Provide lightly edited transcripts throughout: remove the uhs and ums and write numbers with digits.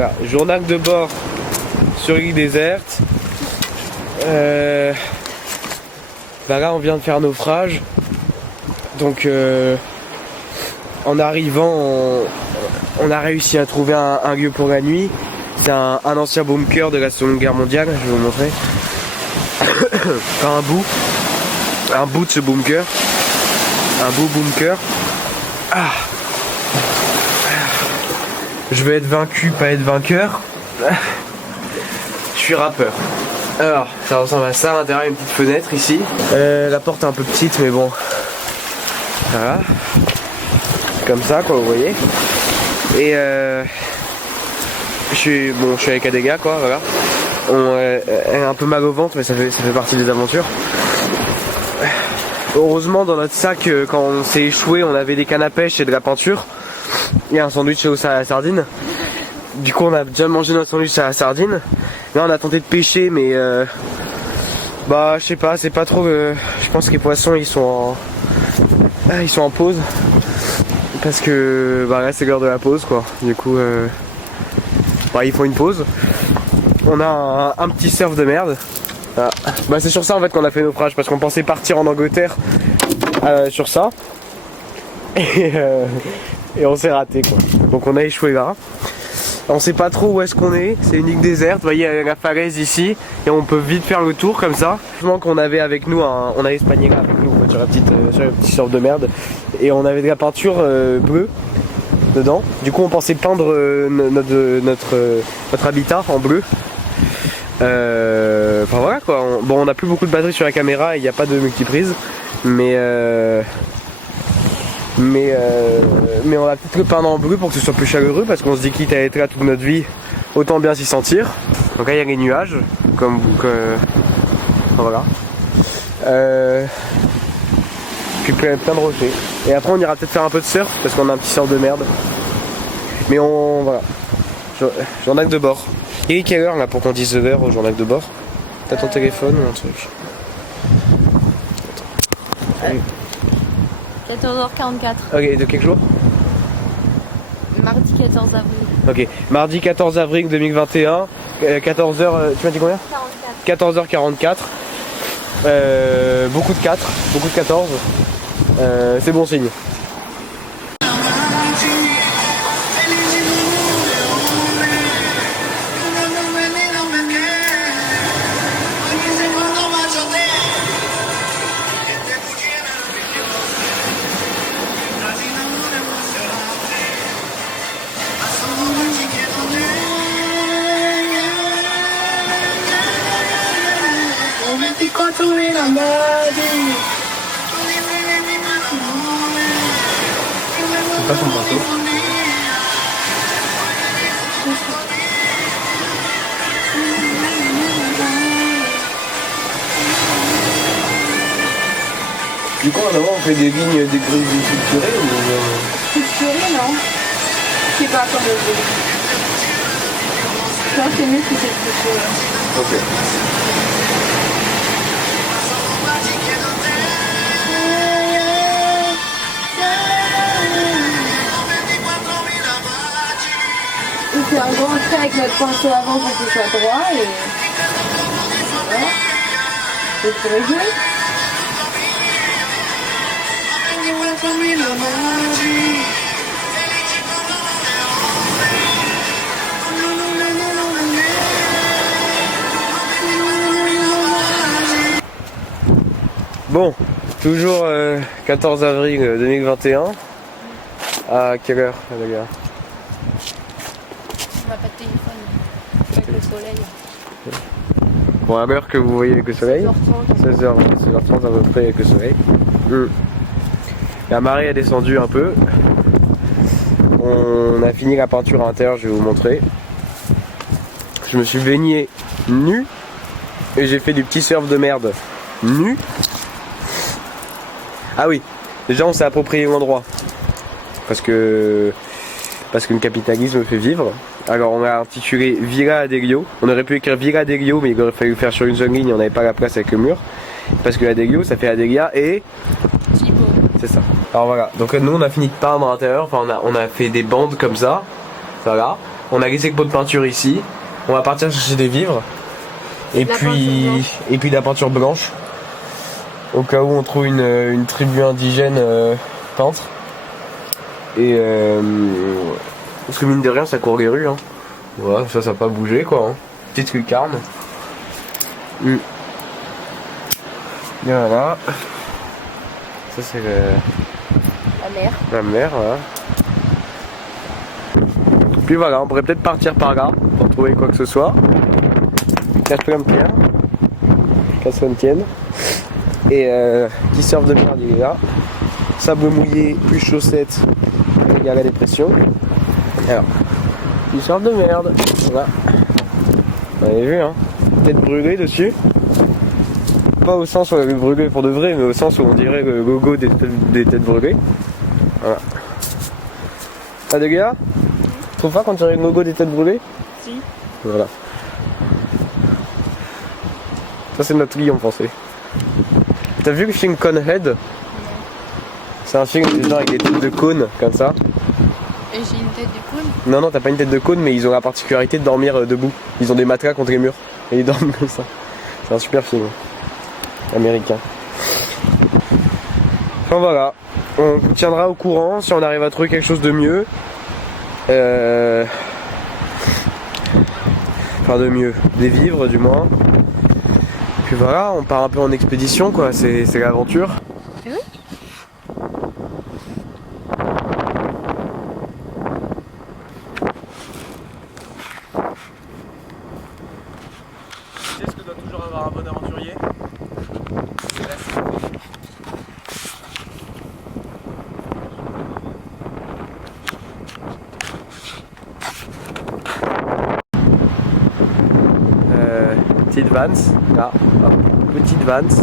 Voilà, journal de bord sur l'île déserte. Bah là on vient de faire naufrage. Donc en arrivant on a réussi à trouver un lieu pour la nuit. C'est un ancien bunker de la Seconde Guerre mondiale, je vais vous montrer. Un bout de ce bunker. Un beau bunker. Ah. Je vais être vaincu, pas être vainqueur. Je suis rappeur. Alors, ça ressemble à ça, à l'intérieur, une petite fenêtre ici. La porte est un peu petite, mais bon. Voilà. Comme ça, quoi, vous voyez. Et je suis avec Adega, quoi, voilà. Elle a un peu mal au ventre, mais ça fait partie des aventures. Heureusement, dans notre sac, quand on s'est échoué, on avait des cannes à pêche et de la peinture. Et un sandwich à la sardine. Du coup, on a déjà mangé notre sandwich à la sardine. Là, on a tenté de pêcher, mais bah, je sais pas, c'est pas trop. Je pense que les poissons, ils sont en pause. Parce que bah là, c'est l'heure de la pause, quoi. Du coup, bah, ils font une pause. On a un petit surf de merde. Voilà. Bah, c'est sur ça en fait qu'on a fait naufrage, parce qu'on pensait partir en Angleterre sur ça. Et on s'est raté, quoi. Donc on a échoué là. On sait pas trop où est-ce qu'on est. C'est une île déserte. Vous voyez, il y a la falaise ici. Et on peut vite faire le tour comme ça. Qu'on avait avec nous, on avait Espagné là avec nous, quoi, sur le petit surf de merde. Et on avait de la peinture bleue dedans. Du coup on pensait peindre notre habitat en bleu. Enfin voilà quoi. On a plus beaucoup de batterie sur la caméra et il n'y a pas de multiprise. Mais on va peut-être le peindre en bleu pour que ce soit plus chaleureux, parce qu'on se dit quitte à être là toute notre vie, autant bien s'y sentir. Donc là il y a les nuages, voilà. Puis plein de rochers. Et après on ira peut-être faire un peu de surf, parce qu'on a un petit surf de merde. Mais voilà. Journal de bord. Il est quelle heure là pour qu'on dise l'heure au journal de bord? T'as ton téléphone ou un truc? Attends. 14h44. Ok, de quel jour? Mardi 14 avril. Ok, mardi 14 avril 2021, 14h, tu m'as dit combien? 14h44. Beaucoup de 4, beaucoup de 14. C'est bon signe. C'est pas son bateau. Du coup, en avant, on fait des lignes des grues structurées ou... Structurées, non. Je sais pas comment on veut. Je pense que c'est mieux si c'est structuré. Ok. On fait un grand trait avec notre pinceau avant pour que ce soit droit et voilà. C'est très joli. Bon, toujours 14 avril 2021. À quelle heure, les gars? On n'a pas de téléphone avec le soleil. Bon, à l'heure que vous voyez avec le soleil, 16h30 à peu près avec le soleil. La marée a descendu un peu. On a fini la peinture à l'intérieur, je vais vous montrer. Je me suis baigné nu et j'ai fait du petit surf de merde nu. Ah oui, déjà on s'est approprié l'endroit parce que le capitalisme fait vivre. Alors on a intitulé Villa Adelio. On aurait pu écrire Villa Adelio, mais il aurait fallu faire sur une seule ligne, on n'avait pas la place avec le mur. Parce que Adelio ça fait Adelia et Thibaut. c'est ça. Alors voilà, donc nous on a fini de peindre à l'intérieur, enfin on a fait des bandes comme ça. Voilà. On a laissé le pot de peinture ici. On va partir chercher des vivres. Et puis de la peinture blanche. Au cas où on trouve une tribu indigène peintre. Et parce que mine de rien ça court les rues hein. Voilà, ça n'a pas bougé quoi hein. Petite lucarne. Et voilà. Ça c'est la mer voilà. Puis voilà, on pourrait peut-être partir par là pour trouver quoi que ce soit. Casse-toi un pierre. Casse-toi une tienne. Et qui surfe de merde il est là. Sable mouillé plus chaussettes égale la dépression. Alors, qui surfe de merde. Voilà. Vous avez vu hein. Tête brûlée dessus. Pas au sens où elle est brûlée pour de vrai, mais au sens où on dirait le logo des têtes brûlées. Voilà. Ah les gars, tu trouves pas qu'on dirait le logo des têtes brûlées? Si. Voilà. Ça c'est notre lit en français. T'as vu le film Conehead? C'est un film des gens avec des têtes de cône comme ça. Et j'ai une tête de cône? Non non t'as pas une tête de cône mais ils ont la particularité de dormir debout. Ils ont des matelas contre les murs et ils dorment comme ça. C'est un super film américain. Enfin voilà, on vous tiendra au courant si on arrive à trouver quelque chose de mieux. Enfin de mieux, des vivres du moins. Puis voilà, on part un peu en expédition quoi, c'est l'aventure. Oui. Tu sais ce que doit toujours avoir un bon aventurier? C'est la petite Vans, là, hop, petite Vans,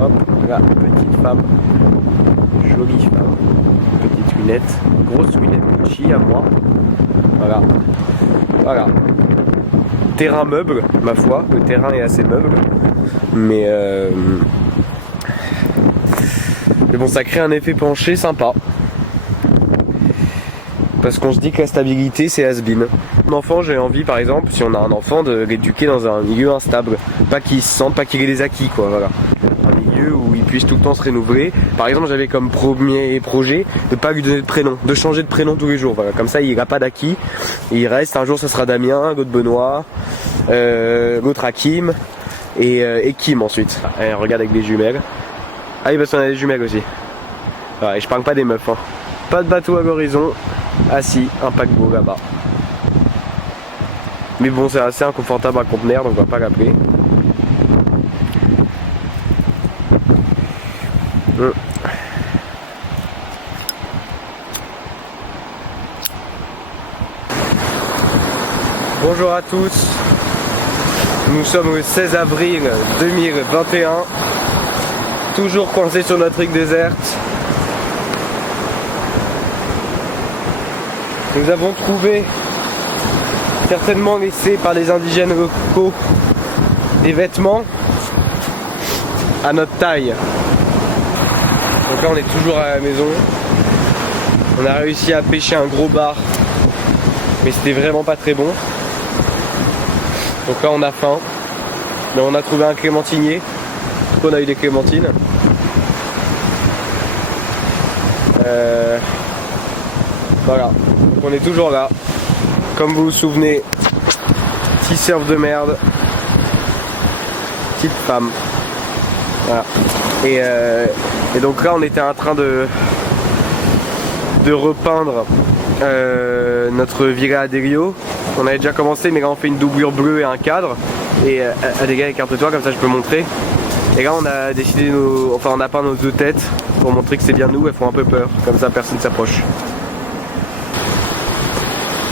hop, là, petite femme, jolie femme, petite lunette, grosse lunette Gucci à moi, voilà, voilà. Terrain meuble, ma foi, le terrain est assez meuble, mais bon ça crée un effet penché sympa. Parce qu'on se dit que la stabilité c'est has-been. Mon enfant, j'ai envie par exemple, si on a un enfant, de l'éduquer dans un milieu instable. Pas qu'il se sente, pas qu'il ait des acquis quoi, voilà. Un milieu où il puisse tout le temps se renouveler. Par exemple j'avais comme premier projet de pas lui donner de prénom, de changer de prénom tous les jours, voilà. Comme ça il n'a pas d'acquis. Il reste, un jour ça sera Damien, l'autre Benoît, l'autre Hakim et Kim ensuite. Et regarde avec des jumelles. Ah oui parce qu'on a des jumelles aussi. Ouais, et je parle pas des meufs hein. Pas de bateau à l'horizon. Ah si, un paquebot là-bas. Mais bon, c'est assez inconfortable à contenir, donc on va pas l'appeler. Bonjour à tous. Nous sommes le 16 avril 2021. Toujours coincés sur notre île déserte. Nous avons trouvé, certainement laissés par les indigènes locaux, des vêtements à notre taille. Donc là on est toujours à la maison. On a réussi à pêcher un gros bar, mais c'était vraiment pas très bon. Donc là on a faim, mais on a trouvé un clémentinier. On a eu des clémentines. Voilà, donc on est toujours là. Comme vous vous souvenez, petit surf de merde, petite femme. Voilà. Et donc là on était en train de repeindre notre villa Adélio. On avait déjà commencé mais là on fait une doublure bleue et un cadre. Et les gars écarte-toi comme ça je peux montrer. Et là on a décidé on a peint nos deux têtes pour montrer que c'est bien nous, elles font un peu peur, comme ça personne s'approche.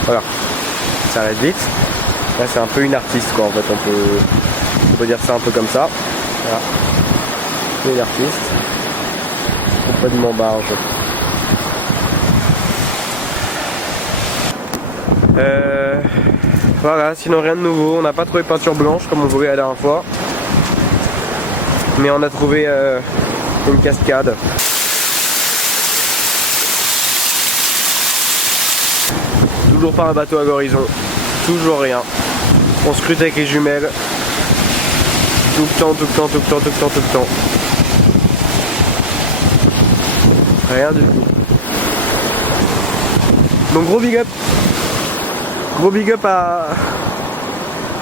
Voilà, ça arrête vite. Là c'est un peu une artiste quoi en fait, on peut dire ça un peu comme ça. Voilà, c'est une artiste. Complètement barge. Voilà, sinon rien de nouveau, on n'a pas trouvé peinture blanche comme on voulait la dernière fois. Mais on a trouvé une cascade. toujours pas un bateau à l'horizon. Toujours rien. On scrute avec les jumelles. Tout le temps, tout le temps, tout le temps, tout le temps, tout le temps. Rien du tout. Donc gros big up. Gros big up à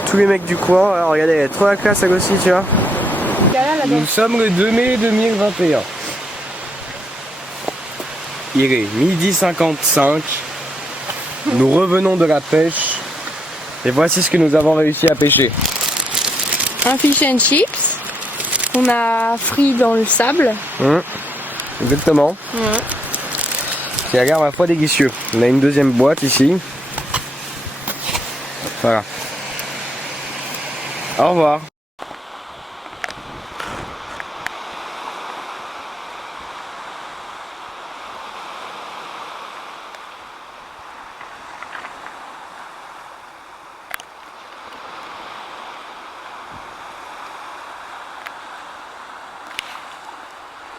tous les mecs du coin. Alors regardez, elle est trop la classe elle aussi, tu vois. Nous sommes le 2 mai 2021. Il est 12h55. Nous revenons de la pêche. Et voici ce que nous avons réussi à pêcher. Un fish and chips qu'on a frit dans le sable. Exactement. Qui a l'air ma foi délicieux. On a une deuxième boîte ici. Voilà. Au revoir.